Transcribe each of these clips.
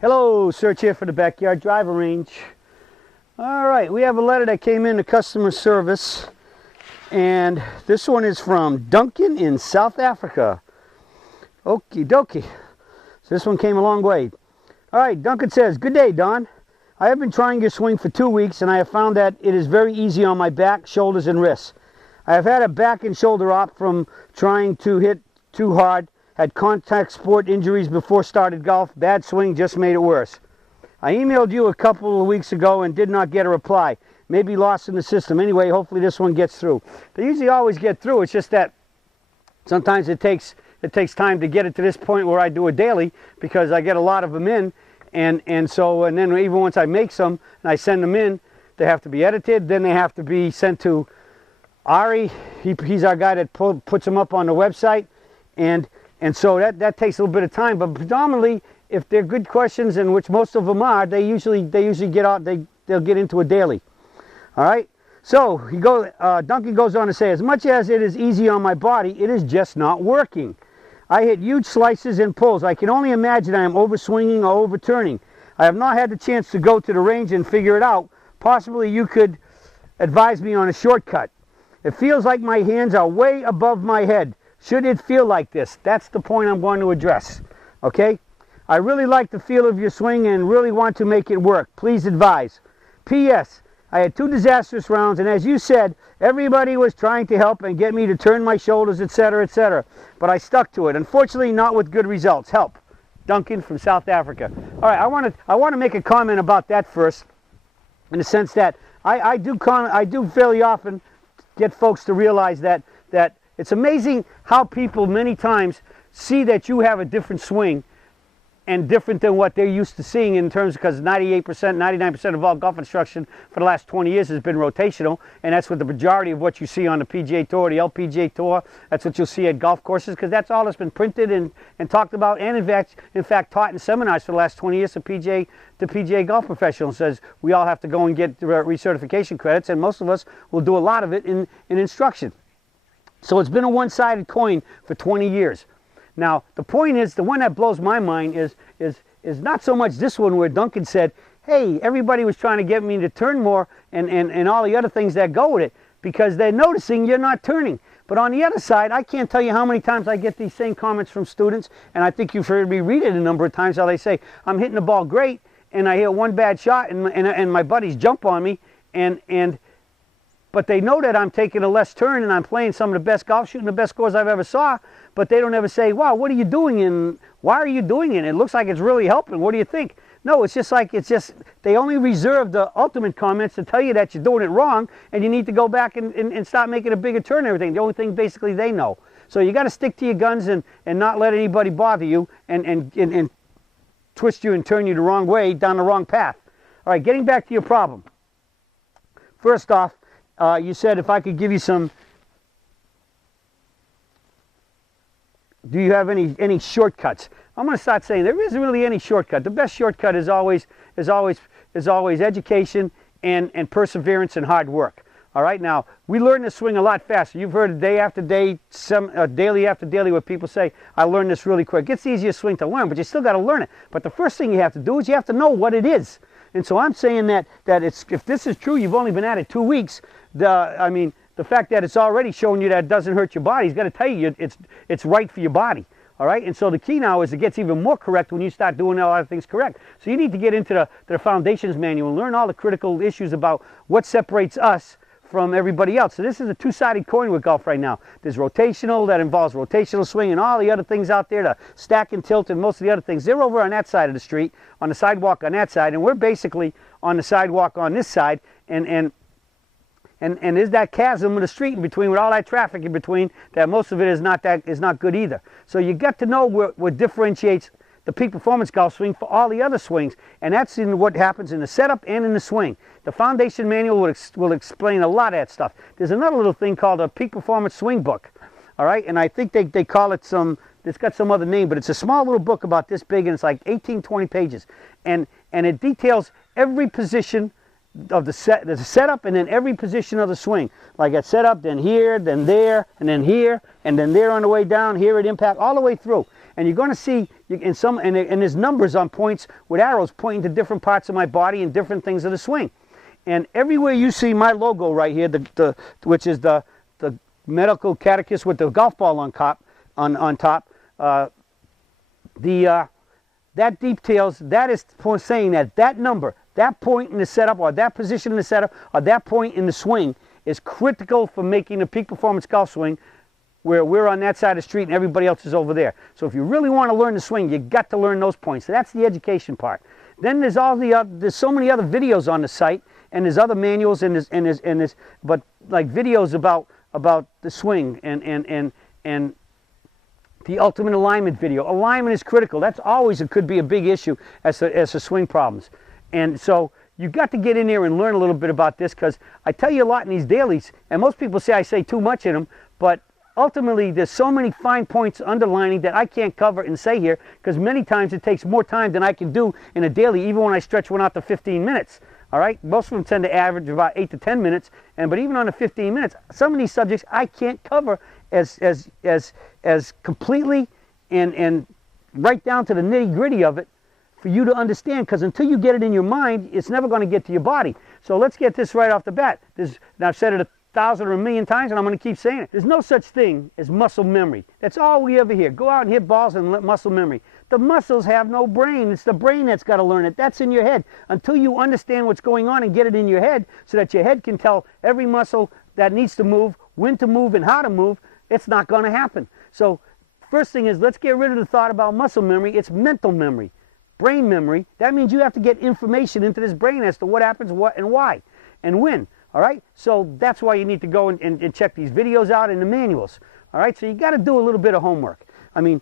Hello, Search here for the Backyard Driver Range. All right, we have a letter that came in to customer service, and this one is from Duncan in South Africa. Okie dokie. So this one came a long way. All right, Duncan says, "Good day, Don. I have been trying your swing for 2 weeks, and I have found that it is very easy on my back, shoulders, and wrists. I have had a back and shoulder op from trying to hit too hard. Had contact sport injuries before started golf. Bad swing just made it worse. I emailed you a couple of weeks ago and did not get a reply. Maybe lost in the system. Anyway, hopefully this one gets through." They usually always get through. It's just that sometimes it takes time to get it to this point where I do a daily, because I get a lot of them in, and then even once I make some and I send them in, they have to be edited. Then they have to be sent to Ari. He's our guy that puts them up on the website, and so that takes a little bit of time. But predominantly, if they're good questions, and which most of them are, they usually get out. They'll get into a daily. All right. So Duncan goes on to say, "As much as it is easy on my body, it is just not working. I hit huge slices and pulls. I can only imagine I am overswinging or overturning. I have not had the chance to go to the range and figure it out. Possibly you could advise me on a shortcut. It feels like my hands are way above my head. Should it feel like this?" That's the point I'm going to address. Okay? "I really like the feel of your swing and really want to make it work. Please advise. P.S. I had 2 disastrous rounds, and as you said, everybody was trying to help and get me to turn my shoulders, etc., etc. But I stuck to it. Unfortunately, not with good results. Help." Duncan from South Africa. All right, I want to make a comment about that first, in the sense that I do fairly often get folks to realize that it's amazing how people many times see that you have a different swing and different than what they're used to seeing, in terms, because 98%, 99% of all golf instruction for the last 20 years has been rotational, and that's what the majority of what you see on the PGA Tour, the LPGA Tour. That's what you'll see at golf courses, because that's all that's been printed and talked about, and in fact taught in seminars for the last 20 years to PGA golf professionals. Says we all have to go and get recertification credits, and most of us will do a lot of it in instruction. So it's been a one-sided coin for 20 years. Now, the point is, the one that blows my mind is not so much this one where Duncan said, "Hey, everybody was trying to get me to turn more," and all the other things that go with it, because they're noticing you're not turning. But on the other side, I can't tell you how many times I get these same comments from students, and I think you've heard me read it a number of times, how they say, "I'm hitting the ball great, and I hit one bad shot, and my buddies jump on me, but they know that I'm taking a less turn and I'm playing some of the best golf, shooting the best scores I've ever saw, but they don't ever say, 'Wow, what are you doing, and why are you doing it? It looks like it's really helping. What do you think?'" No, it's just they only reserve the ultimate comments to tell you that you're doing it wrong and you need to go back and start making a bigger turn and everything. The only thing basically they know. So you got to stick to your guns and not let anybody bother you and twist you and turn you the wrong way, down the wrong path. All right, getting back to your problem. First off, you said if I could give you some, do you have any shortcuts? I'm going to start saying there isn't really any shortcut. The best shortcut is always education and perseverance and hard work. All right, now we learn to swing a lot faster. You've heard day after day, daily after daily, where people say, "I learned this really quick." It's the easiest swing to learn, but you still got to learn it. But the first thing you have to do is you have to know what it is. And so I'm saying that if this is true, you've only been at it 2 weeks. The fact that it's already showing you that it doesn't hurt your body is going to tell you it's right for your body. All right, and so the key now is it gets even more correct when you start doing a lot of things correct. So you need to get into the foundations manual and learn all the critical issues about what separates us from everybody else. So this is a two-sided coin with golf right now. There's rotational, that involves rotational swing, and all the other things out there, the stack and tilt and most of the other things. They're over on that side of the street, on the sidewalk on that side, and we're basically on the sidewalk on this side, and there's that chasm in the street in between, with all that traffic in between, that most of it is not good either. So you got to know what differentiates the peak performance golf swing for all the other swings, and that's in what happens in the setup and in the swing. The foundation manual will explain a lot of that stuff. There's another little thing called a peak performance swing book, all right, and I think they call it it's got some other name, but it's a small little book about this big, and it's like 18, 20 pages, and it details every position of the setup, and then every position of the swing. Like at setup, then here, then there, and then here, and then there on the way down, here at impact, all the way through. And you're going to see and there's numbers on points with arrows pointing to different parts of my body and different things of the swing. And everywhere you see my logo right here, which is the medical catechist with the golf ball on top, that details, that is for saying that number, that point in the setup, or that position in the setup, or that point in the swing is critical for making a peak performance golf swing, where we're on that side of the street and everybody else is over there. So if you really want to learn the swing, you got to learn those points. So that's the education part. Then there's there's so many other videos on the site, and there's other manuals, and there's but like videos about the swing and the ultimate alignment video. Alignment is critical. That's always, it could be a big issue as to swing problems. And so you've got to get in there and learn a little bit about this, because I tell you a lot in these dailies, and most people say I say too much in them, but ultimately there's so many fine points underlining that I can't cover and say here, because many times it takes more time than I can do in a daily, even when I stretch one out to 15 minutes. All right, most of them tend to average about 8 to 10 minutes, but even on the 15 minutes, some of these subjects I can't cover as completely and right down to the nitty-gritty of it for you to understand, because until you get it in your mind, it's never going to get to your body. So let's get this right off the bat. Now I've said it 1,000 or 1,000,000 times, and I'm going to keep saying it. There's no such thing as muscle memory. That's all we ever hear. Go out and hit balls and let muscle memory. The muscles have no brain. It's the brain that's got to learn it. That's in your head. Until you understand what's going on and get it in your head so that your head can tell every muscle that needs to move, when to move, and how to move, it's not going to happen. So first thing is, let's get rid of the thought about muscle memory. It's mental memory, brain memory. That means you have to get information into this brain as to what happens, what, and why, and when. All right? So that's why you need to go and check these videos out in the manuals. All right? So you got to do a little bit of homework. I mean,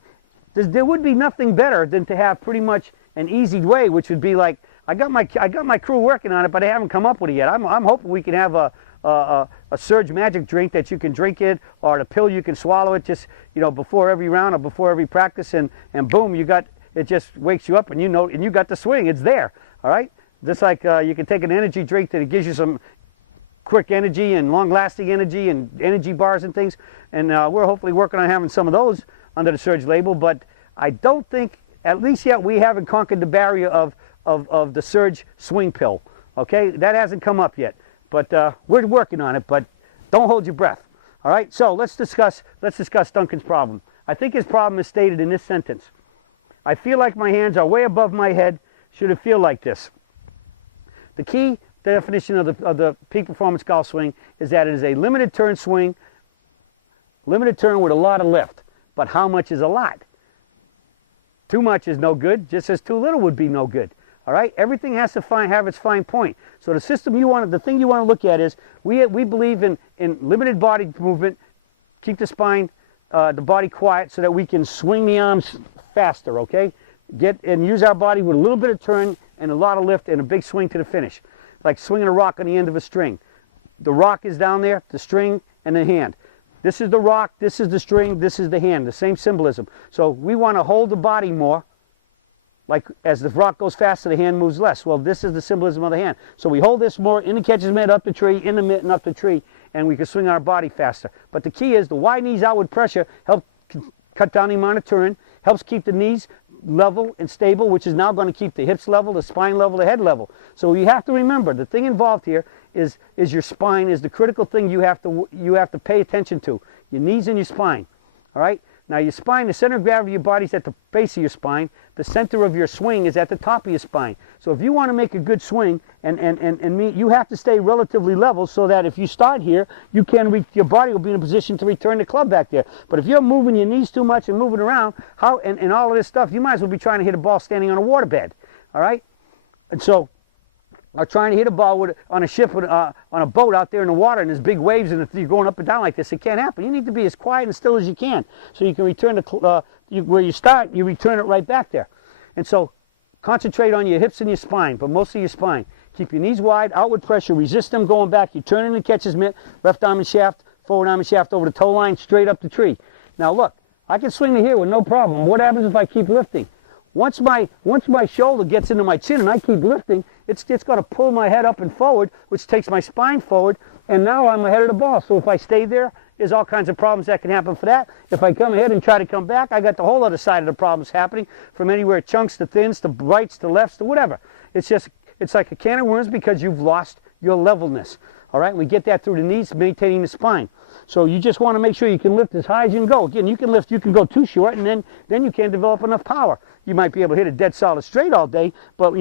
there would be nothing better than to have pretty much an easy way, which would be like, I got my crew working on it, but I haven't come up with it yet. I'm hoping we can have a Surge Magic drink that you can drink it, or a pill you can swallow it just, before every round or before every practice, and boom, it just wakes you up, and you got the swing. It's there. All right? Just like you can take an energy drink that gives you some quick energy and long-lasting energy and energy bars and things, and we're hopefully working on having some of those under the Surge label, but I don't think, at least yet, we haven't conquered the barrier of the Surge swing pill. Okay, that hasn't come up yet, but we're working on it. But don't hold your breath. All right, so let's discuss Duncan's problem. I think his problem is stated in this sentence: I feel like my hands are way above my head. Should it feel like this? The key definition of the peak performance golf swing is that it is a limited turn swing, limited turn with a lot of lift. But how much is a lot? Too much is no good, just as too little would be no good. All right? Everything has to have its fine point. So the thing you want to look at is, we believe in limited body movement, keep the spine, the body quiet, so that we can swing the arms faster, okay? And use our body with a little bit of turn and a lot of lift and a big swing to the finish. Like swinging a rock on the end of a string. The rock is down there, the string, and the hand. This is the rock, this is the string, this is the hand, the same symbolism. So we want to hold the body more, like as the rock goes faster, the hand moves less. Well, this is the symbolism of the hand. So we hold this more in the catcher's mitt, up the tree, in the mitt, and up the tree, and we can swing our body faster. But the key is the wide knees outward pressure helps cut down the amount of turn, helps keep the knees level and stable, which is now going to keep the hips level, the spine level, the head level. So you have to remember, the thing involved here is your spine is the critical thing you have to pay attention to. Your knees and your spine. All right? Now your spine, the center of gravity of your body is at the base of your spine. The center of your swing is at the top of your spine. So if you want to make a good swing, you have to stay relatively level, so that if you start here, your body will be in a position to return the club back there. But if you're moving your knees too much and moving around, and all of this stuff, you might as well be trying to hit a ball standing on a waterbed. All right? And so, or trying to hit a ball on a ship, on a boat out there in the water, and there's big waves, and if you're going up and down like this, it can't happen. You need to be as quiet and still as you can, so you can return where you start, you return it right back there. And so concentrate on your hips and your spine, but mostly your spine. Keep your knees wide, outward pressure, resist them going back. You turn in the catcher's mitt, left arm and shaft, forward arm and shaft over the toe line, straight up the tree. Now look, I can swing to here with no problem. What happens if I keep lifting? Once my shoulder gets into my chin and I keep lifting, it's going to pull my head up and forward, which takes my spine forward, and now I'm ahead of the ball. So if I stay there there's all kinds of problems that can happen for that. If I come ahead and try to come back, I got the whole other side of the problems happening, from anywhere chunks to thins to rights to lefts to whatever. It's like a can of worms because you've lost your levelness. All right, we get that through the knees, maintaining the spine. So you just want to make sure you can lift as high as you can go. Again, you can go too short, and then you can't develop enough power. You might be able to hit a dead solid straight all day, but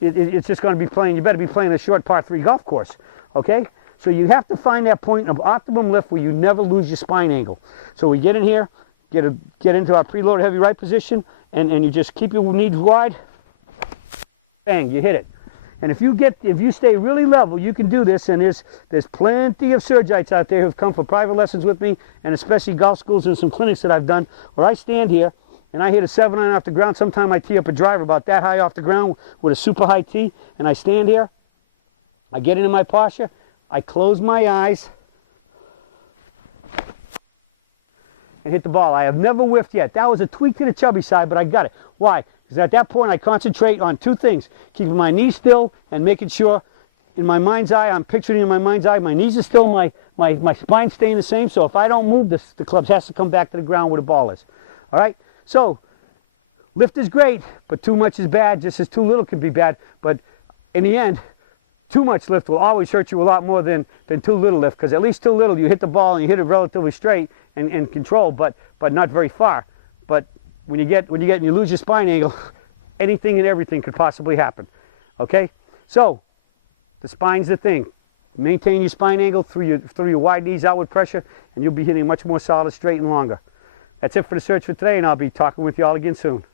it's just going to be playing. You better be playing a short par 3 golf course. Okay, so you have to find that point of optimum lift where you never lose your spine angle. So we get in here, get into our preloaded heavy right position, and you just keep your knees wide. Bang, you hit it. And if you stay really level, you can do this. And there's plenty of Surgites out there who've come for private lessons with me, and especially golf schools and some clinics that I've done, where I stand here and I hit a 7-iron off the ground. Sometimes I tee up a driver about that high off the ground with a super high tee, and I stand here. I get into my posture. I close my eyes and hit the ball. I have never whiffed yet. That was a tweak to the chubby side, but I got it. Why? Because at that point I concentrate on two things: keeping my knees still and making sure in my mind's eye, I'm picturing in my mind's eye, my knees are still, my spine's staying the same. So if I don't move, the club has to come back to the ground where the ball is. All right? So lift is great, but too much is bad, just as too little can be bad. But in the end, too much lift will always hurt you a lot more than too little lift, because at least too little, you hit the ball and you hit it relatively straight and control, but not very far. But when you lose your spine angle, anything and everything could possibly happen. Okay? So the spine's the thing. Maintain your spine angle through your wide knees, outward pressure, and you'll be hitting much more solid, straight, and longer. That's it for the search for today, and I'll be talking with you all again soon.